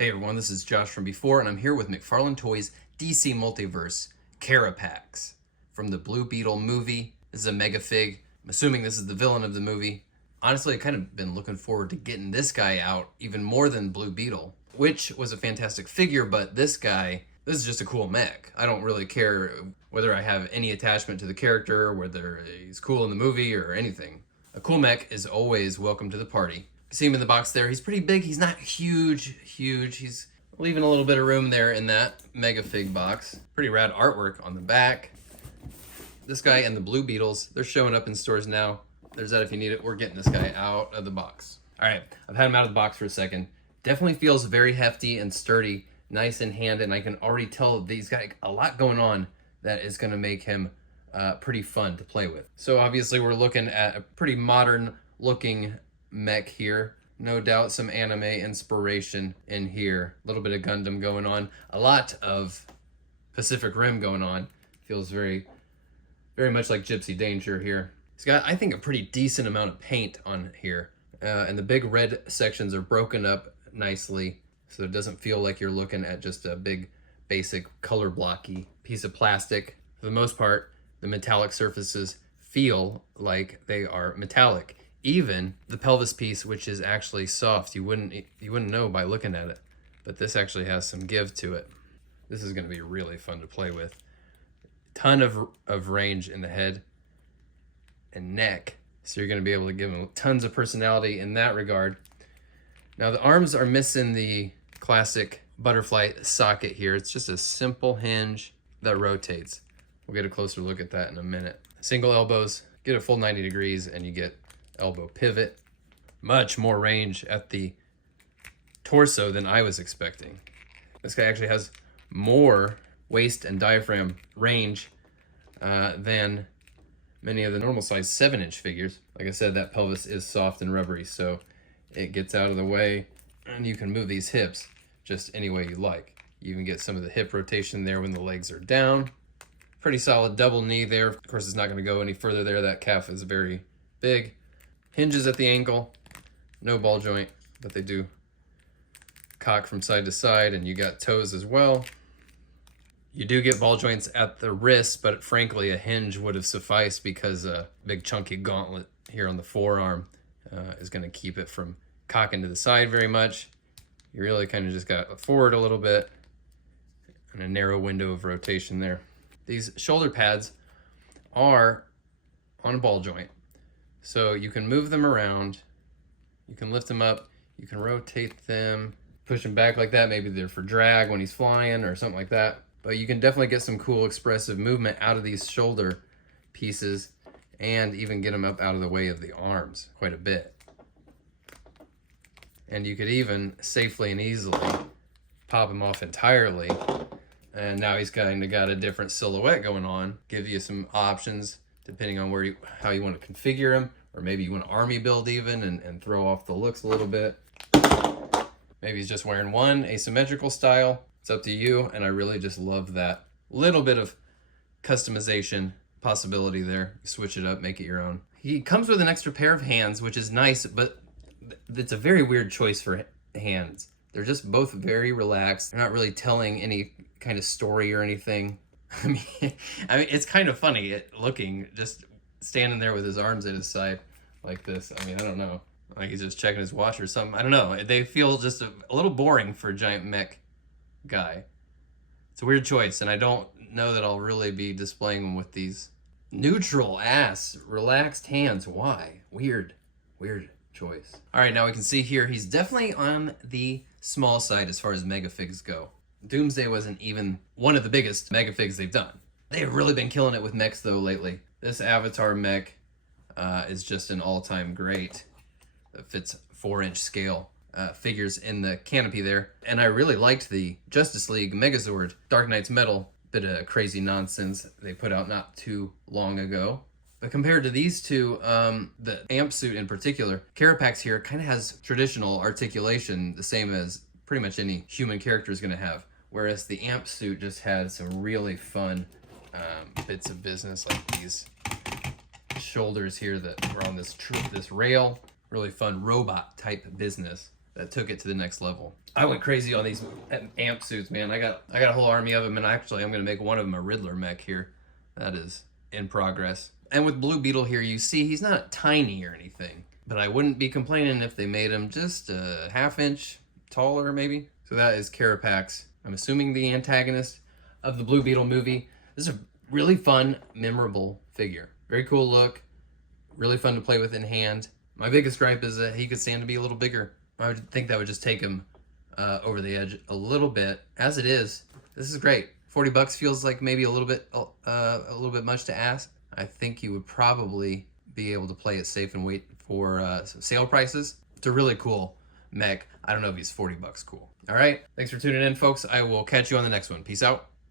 Hey everyone, this is Josh from Before, and I'm here with McFarlane Toys DC Multiverse Carapax from the Blue Beetle movie. This is a Megafig. I'm assuming this is the villain of the movie. Honestly, I've kind of been looking forward to getting this guy out even more than Blue Beetle, which was a fantastic figure, but this is just a cool mech. I don't really care whether I have any attachment to the character, whether he's cool in the movie or anything. A cool mech is always welcome to the party. See him in the box there. He's pretty big. He's not huge. He's leaving a little bit of room there in that Megafig box. Pretty rad artwork on the back. This guy and the Blue Beetles, they're showing up in stores now. There's that if you need it. We're getting this guy out of the box. All right, I've had him out of the box for a second. Definitely feels very hefty and sturdy, nice in hand, and I can already tell that he's got a lot going on that is going to make him pretty fun to play with. So obviously we're looking at a pretty modern looking mech here. No doubt some anime inspiration in here. A little bit of Gundam going on. A lot of Pacific Rim going on. Feels very much like Gypsy Danger here. He's got, I think, a pretty decent amount of paint on here. And the big red sections are broken up nicely, so it doesn't feel like you're looking at just a big, basic, color blocky piece of plastic. For the most part, the metallic surfaces feel like they are metallic. Even the pelvis piece, which is actually soft, you wouldn't know by looking at it, but this actually has some give to it. This is going to be really fun to play with. Ton of range in the head and neck, so you're going to be able to give him tons of personality in that regard. Now the arms are missing the classic butterfly socket here. It's just a simple hinge that rotates. We'll get a closer look at that in a minute. Single elbows, get a full 90 degrees, and you get elbow pivot. Much more range at the torso than I was expecting. This guy actually has more waist and diaphragm range than many of the normal size 7-inch figures. Like I said, that pelvis is soft and rubbery, so it gets out of the way and you can move these hips just any way you like. You even get some of the hip rotation there when the legs are down. Pretty solid double knee there. Of course, it's not going to go any further there. That calf is very big. Hinges at the ankle, no ball joint, but they do cock from side to side, and you got toes as well. You do get ball joints at the wrist, but frankly, a hinge would have sufficed because a big chunky gauntlet here on the forearm is going to keep it from cocking to the side very much. You really kind of just got forward a little bit and a narrow window of rotation there. These shoulder pads are on a ball joint. So you can move them around, you can lift them up, you can rotate them, push them back like that. Maybe they're for drag when he's flying or something like that. But you can definitely get some cool expressive movement out of these shoulder pieces and even get them up out of the way of the arms quite a bit. And you could even safely and easily pop him off entirely. And now he's kind of got a different silhouette going on. Give you some options depending on how you want to configure them, or maybe you want to army build even and throw off the looks a little bit. Maybe he's just wearing one asymmetrical style. It's up to you, and I really just love that little bit of customization possibility there. Switch it up, make it your own. He comes with an extra pair of hands, which is nice, but it's a very weird choice for hands. They're just both very relaxed. They're not really telling any kind of story or anything. I mean, it's kind of funny looking, just standing there with his arms at his side like this. I mean, I don't know. Like he's just checking his watch or something. I don't know. They feel just a little boring for a giant mech guy. It's a weird choice, and I don't know that I'll really be displaying them with these neutral ass, relaxed hands. Why? Weird choice. All right, now we can see here he's definitely on the small side as far as Megafigs go. Doomsday wasn't even one of the biggest Megafigs they've done. They've really been killing it with mechs though lately. This Avatar mech is just an all-time great. It fits 4-inch scale figures in the canopy there. And I really liked the Justice League Megazord Dark Knight's Metal. Bit of crazy nonsense they put out not too long ago. But compared to these two, the amp suit in particular, Carapax here kind of has traditional articulation, the same as pretty much any human character is going to have. Whereas the amp suit just had some really fun bits of business, like these shoulders here that were on this rail. Really fun robot type business that took it to the next level. I went crazy on these amp suits, man. I got a whole army of them, and actually I'm gonna make one of them a Riddler mech here. That is in progress. And with Blue Beetle here, you see he's not tiny or anything, but I wouldn't be complaining if they made him just a ½ inch taller, maybe. So that is Carapax. I'm assuming the antagonist of the Blue Beetle movie. This is a really fun, memorable figure. Very cool look, really fun to play with in hand. My biggest gripe is that he could stand to be a little bigger. I would think that would just take him over the edge a little bit. As it is, this is great. $40 feels like maybe a little bit much to ask. I think you would probably be able to play it safe and wait for sale prices. It's a really cool mech. I don't know if he's $40 cool. All right, thanks for tuning in, folks. I will catch you on the next one. Peace out.